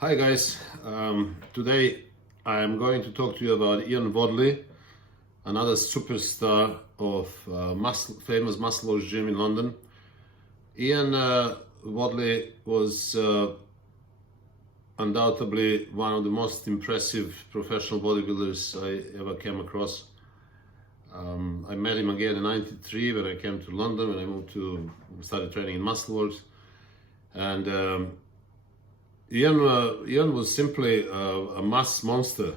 Hi guys, today I am going to talk to you about Wadley, another superstar of famous Muscleworks gym in London. Wadley was undoubtedly one of the most impressive professional bodybuilders I ever came across. I met him again in '93 when I came to London, when I started training in Muscleworks. And Ian was simply a mass monster.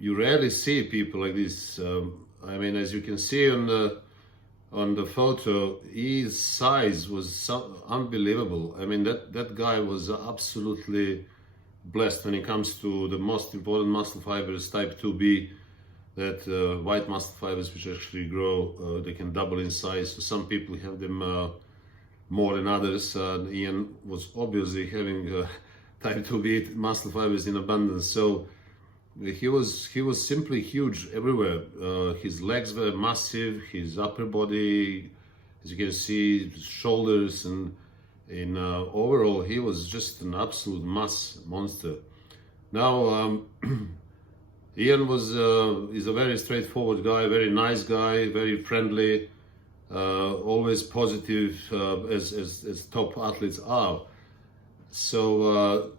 You rarely see people like this. I mean, as you can see on the photo, his size was unbelievable. I mean, that guy was absolutely blessed when it comes to the most important muscle fibers, type 2B, that white muscle fibers which actually grow. They can double in size. So some people have them more than others. Ian was obviously having type 2B muscle fibers in abundance. So he was simply huge everywhere. His legs were massive, his upper body, as you can see, his shoulders, and overall he was just an absolute mass monster. Now Ian is a very straightforward guy, very nice guy, very friendly. Always positive, as top athletes are. So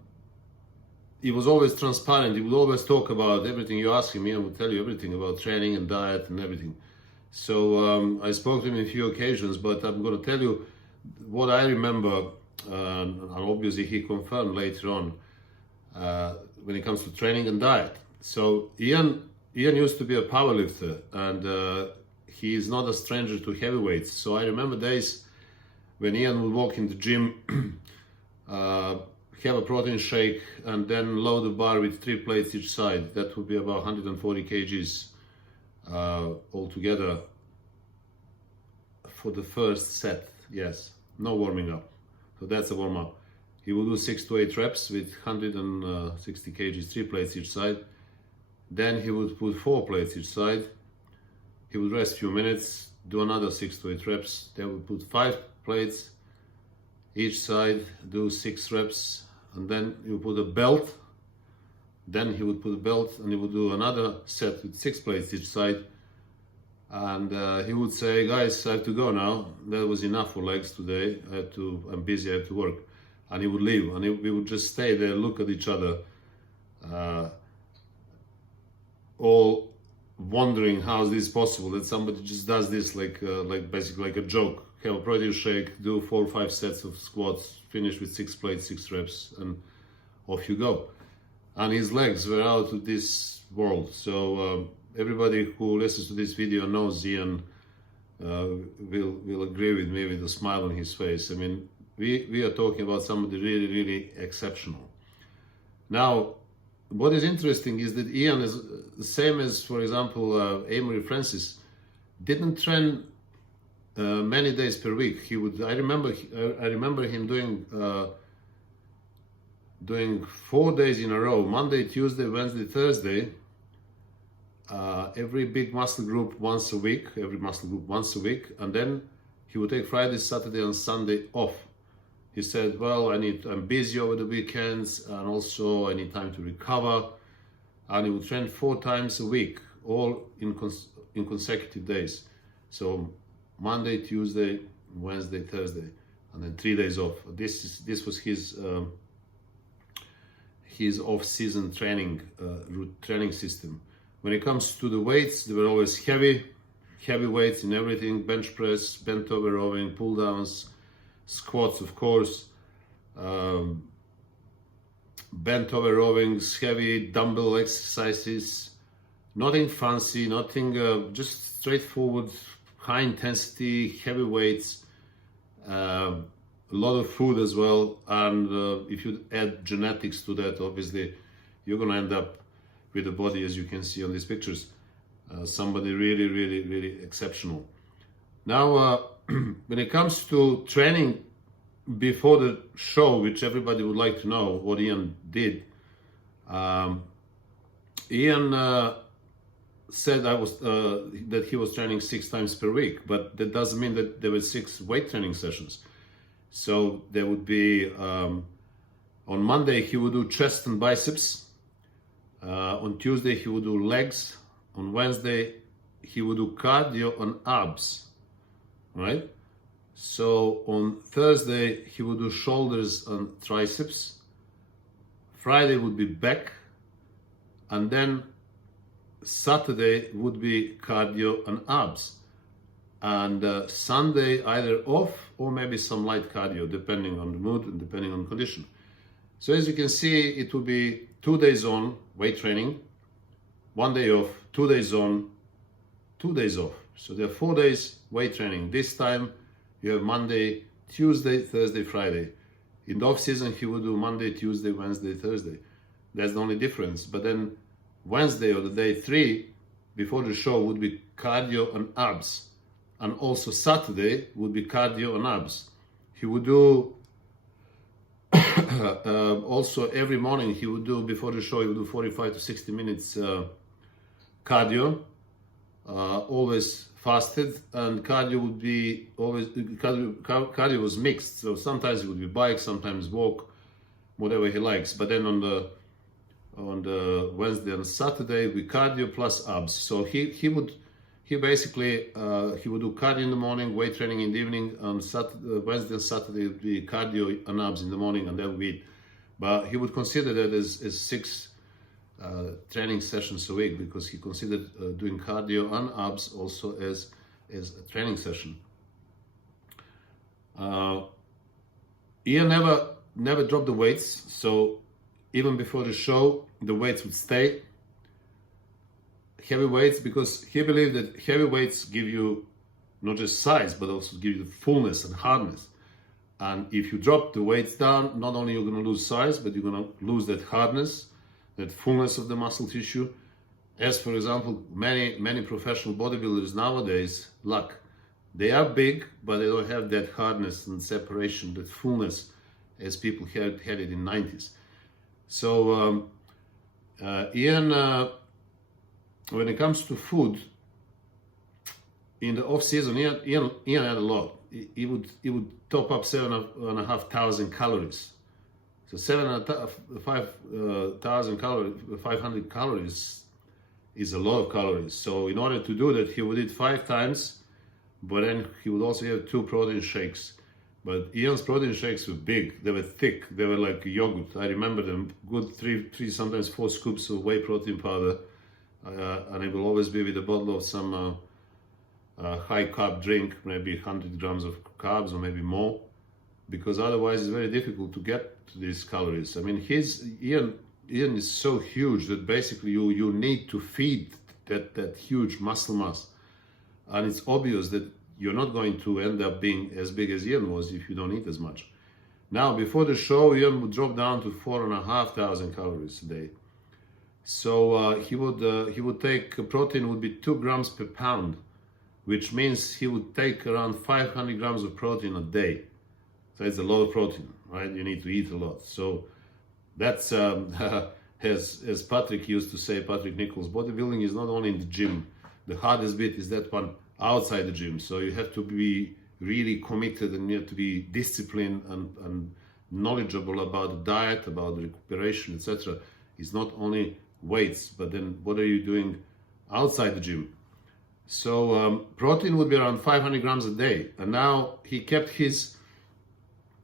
he was always transparent. He would always talk about everything you ask him. He would tell you everything about training and diet and everything. So I spoke to him on a few occasions, but I'm going to tell you what I remember, and obviously he confirmed later on when it comes to training and diet. So Ian used to be a powerlifter, and he is not a stranger to heavyweights. So I remember days when Ian would walk in the gym, have a protein shake, and then load the bar with 3 plates each side. That would be about 140 kgs altogether for the first set. Yes, no warming up. So that's a warm up. He would do 6 to 8 reps with 160 kgs, 3 plates each side. Then he would put 4 plates each side. He would rest a few minutes, do another 6 to 8 reps. Then would put 5 plates each side, do 6 reps, and then he would put a belt. Then he would put a belt, and he would do another set with 6 plates each side. And he would say, "Guys, I have to go now. That was enough for legs today. I'm busy. I have to work." And he would leave, and we would just stay there, look at each other, all wondering how is this possible that somebody just does this like basically like a joke. Have a protein shake, do 4 or 5 sets of squats, finish with 6 plates, 6 reps, and off you go. And his legs were out of this world. So everybody who listens to this video knows Ian will agree with me with a smile on his face. I mean, we are talking about somebody really exceptional. Now, what is interesting is that Ian is the same as, for example, Amory Francis, didn't train many days per week. He would. I remember him doing 4 days in a row: Monday, Tuesday, Wednesday, Thursday. Every big muscle group once a week. And then he would take Friday, Saturday, and Sunday off. He said, "Well, I'm busy over the weekends, and also I need time to recover." And he would train 4 times a week, all in consecutive days. So Monday, Tuesday, Wednesday, Thursday, and then 3 days off. This was his off-season training system. When it comes to the weights, they were always heavy weights in everything: bench press, bent over rowing, pull downs, squats, of course, bent over rowings, heavy dumbbell exercises, nothing fancy, nothing, just straightforward, high intensity, heavy weights, a lot of food as well. And if you add genetics to that, obviously you're gonna end up with a body, as you can see on these pictures, somebody really exceptional. Now when it comes to training before the show, which everybody would like to know what Ian did, Ian said that he was training 6 times per week, but that doesn't mean that there were 6 weight training sessions. So there would be On Monday he would do chest and biceps. On Tuesday he would do legs. On Wednesday he would do cardio and abs, right? So on Thursday he would do shoulders and triceps. Friday would be back, and then Saturday would be cardio and abs, and Sunday either off or maybe some light cardio, depending on the mood and depending on condition. So as you can see, it will be 2 days on weight training, 1 day off, 2 days on, 2 days off. So there are 4 days weight training. This time you have Monday, Tuesday, Thursday, Friday. In the off season he will do Monday, Tuesday, Wednesday, Thursday. That's the only difference. But then Wednesday or the day 3 before the show would be cardio and abs, and also Saturday would be cardio and abs. He would do also every morning he would do, before the show he would do 45 to 60 minutes cardio, always fasted, and cardio would be always, cardio was mixed, so sometimes it would be bike, sometimes walk, whatever he likes. But then on the Wednesday and Saturday we cardio plus abs. So he would basically he would do cardio in the morning, weight training in the evening. On Wednesday and Saturday would be cardio and abs in the morning, and that would be it. But he would consider that as 6 training sessions a week, because he considered doing cardio and abs also as a training session. Ian never dropped the weights, so even before the show the weights would stay heavy weights, because he believed that heavy weights give you not just size but also give you the fullness and hardness. And if you drop the weights down, not only you're going to lose size, but you're going to lose that hardness, that fullness of the muscle tissue. As for example, many professional bodybuilders nowadays, they are big, but they don't have that hardness and separation, that fullness as people had it in 90s. So Ian, when it comes to food, in the off season, Ian had a lot. He would top up 7,500 calories. So 500 calories is a lot of calories. So in order to do that, he would eat 5 times, but then he would also have 2 protein shakes. But Ian's protein shakes were big, they were thick, they were like yogurt. I remember them, good 3 sometimes 4 scoops of whey protein powder, and it will always be with a bottle of some high carb drink, maybe 100 grams of carbs or maybe more, because otherwise it's very difficult to get to these calories. I mean, Ian is so huge that basically you need to feed that huge muscle mass, and it's obvious that you're not going to end up being as big as Ian was if you don't eat as much. Now, before the show, Ian would drop down to 4,500 calories a day. So he would take, protein would be 2 grams per pound, which means he would take around 500 grams of protein a day. So it's a lot of protein, right? You need to eat a lot. So that's, as Patrick used to say, Patrick Nichols, bodybuilding is not only in the gym. The hardest bit is that one outside the gym. So you have to be really committed, and you have to be disciplined and knowledgeable about the diet, about the recuperation, etc. It's not only weights, but then what are you doing outside the gym? So protein would be around 500 grams a day, and now he kept his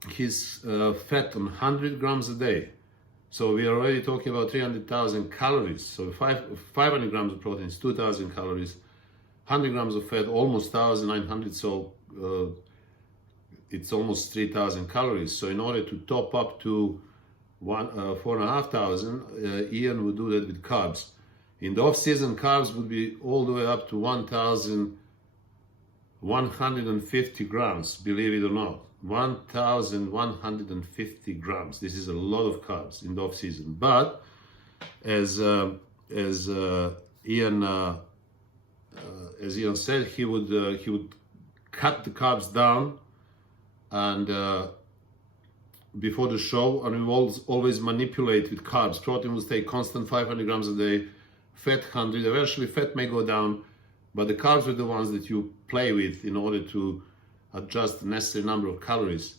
fat on 100 grams a day. So we are already talking about 300,000 calories. So 500 grams of protein is 2,000 calories. 100 grams of fat, almost 1,900, so it's almost 3,000 calories. So in order to top up to 4,500, Ian would do that with carbs. In the off-season, carbs would be all the way up to 1,150 grams, believe it or not. 1,150 grams. This is a lot of carbs in the off-season. But as Ian said, he would cut the carbs down, and before the show, and we always manipulate with carbs. Protein will stay constant, 500 grams a day, fat 100. Eventually fat may go down, but the carbs are the ones that you play with in order to adjust the necessary number of calories.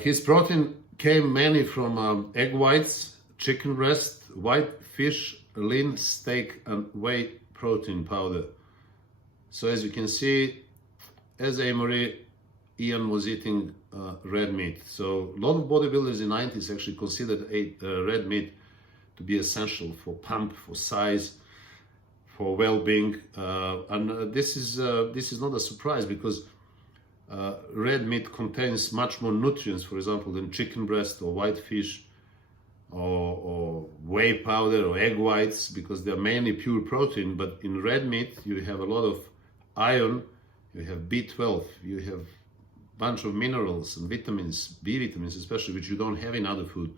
His protein came mainly from egg whites, chicken breast, white fish, lean steak, and whey protein powder. So as you can see, as Amory, Ian was eating red meat. So a lot of bodybuilders in the 90s actually considered red meat to be essential for pump, for size, for well-being, and this is not a surprise, because red meat contains much more nutrients, for example, than chicken breast or white fish or whey powder or egg whites, because they're mainly pure protein. But in red meat you have a lot of iron, you have B12, you have a bunch of minerals and vitamins, B vitamins especially, which you don't have in other food.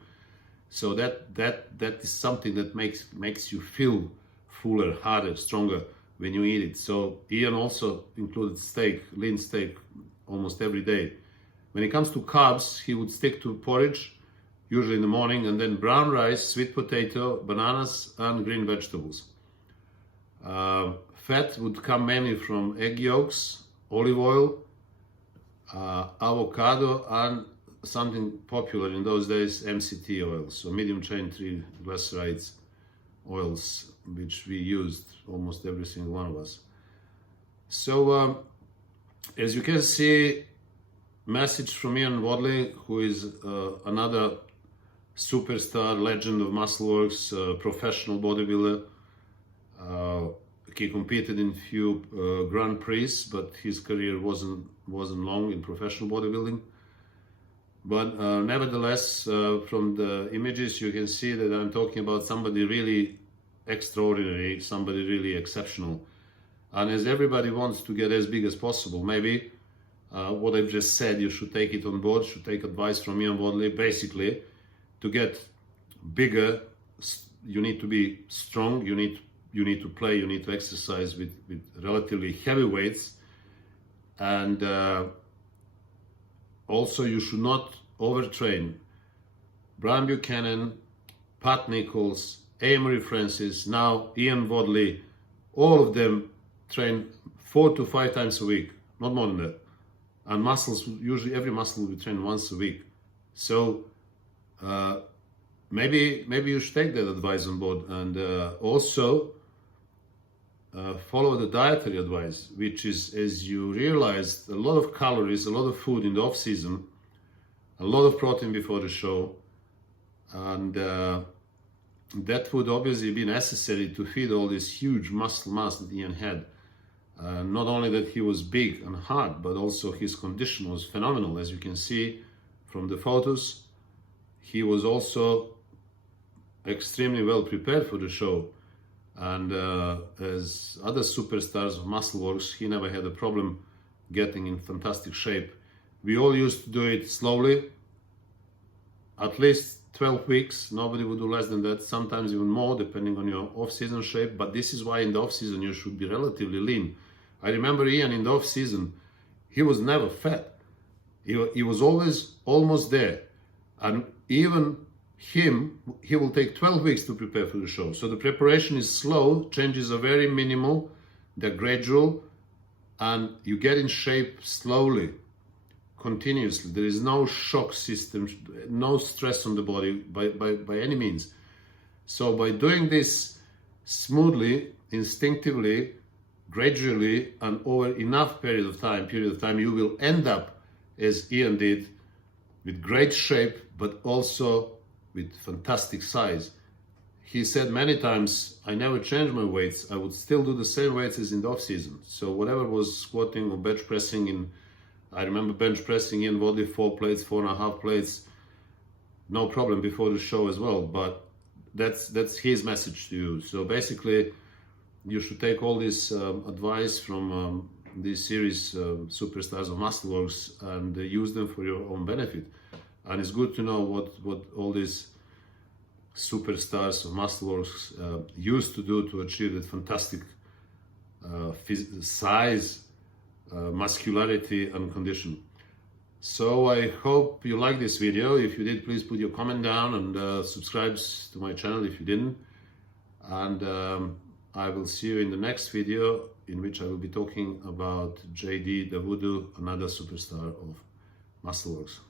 So that is something that makes you feel fuller, harder, stronger when you eat it. So Ian also included steak, lean steak, almost every day. When it comes to carbs, he would stick to porridge, usually in the morning, and then brown rice, sweet potato, bananas, and green vegetables. Fat would come mainly from egg yolks, olive oil, avocado, and something popular in those days, MCT oils, so medium chain triglycerides oils, which we used, almost every single one of us. So as you can see, message from Ian Wadley, who is another superstar, legend of Muscleworks, professional bodybuilder. He competed in few Grand Prix, but his career wasn't long in professional bodybuilding. But nevertheless, from the images you can see that I'm talking about somebody really extraordinary, somebody really exceptional. And as everybody wants to get as big as possible, maybe what I've just said, you should take it on board, should take advice from Ian Wadley. Basically, to get bigger, you need to be strong, you need to play, you need to exercise with relatively heavy weights, and also you should not overtrain. Brian Buchanan, Pat Nichols, Amory Francis, now Ian Wadley, all of them train 4 to 5 times a week, not more than that. And muscles, usually every muscle will be trained once a week. So maybe you should take that advice on board, and also follow the dietary advice, which is, as you realize, a lot of calories, a lot of food in the off season, a lot of protein before the show, and that would obviously be necessary to feed all this huge muscle mass that Ian had. Not only that he was big and hard, but also his condition was phenomenal. As you can see from the photos, he was also extremely well prepared for the show. And as other superstars of Muscleworks, he never had a problem getting in fantastic shape. We all used to do it slowly, at least 12 weeks. Nobody would do less than that, sometimes even more, depending on your off-season shape. But this is why in the off-season you should be relatively lean. I remember Ian in the off-season, he was never fat. He was always almost there. And even him, he will take 12 weeks to prepare for the show. So the preparation is slow, changes are very minimal, they're gradual, and you get in shape slowly, continuously. There is no shock system, no stress on the body by any means. So by doing this smoothly, instinctively, gradually, and over enough period of time, you will end up, as Ian did, with great shape, but also with fantastic size. He said many times, I never changed my weights. I would still do the same weights as in the off season. So whatever was squatting or bench pressing I remember bench pressing in Wadley 4 plates, 4.5 plates, no problem before the show as well. But that's his message to you. So basically, you should take all this advice from this series, Superstars of Muscleworks, and use them for your own benefit. And it's good to know what all these superstars of Muscleworks used to do to achieve that fantastic size, muscularity, and condition. So I hope you like this video. If you did, please put your comment down and subscribe to my channel if you didn't. And I will see you in the next video, in which I will be talking about JD the Voodoo, another superstar of Muscleworks.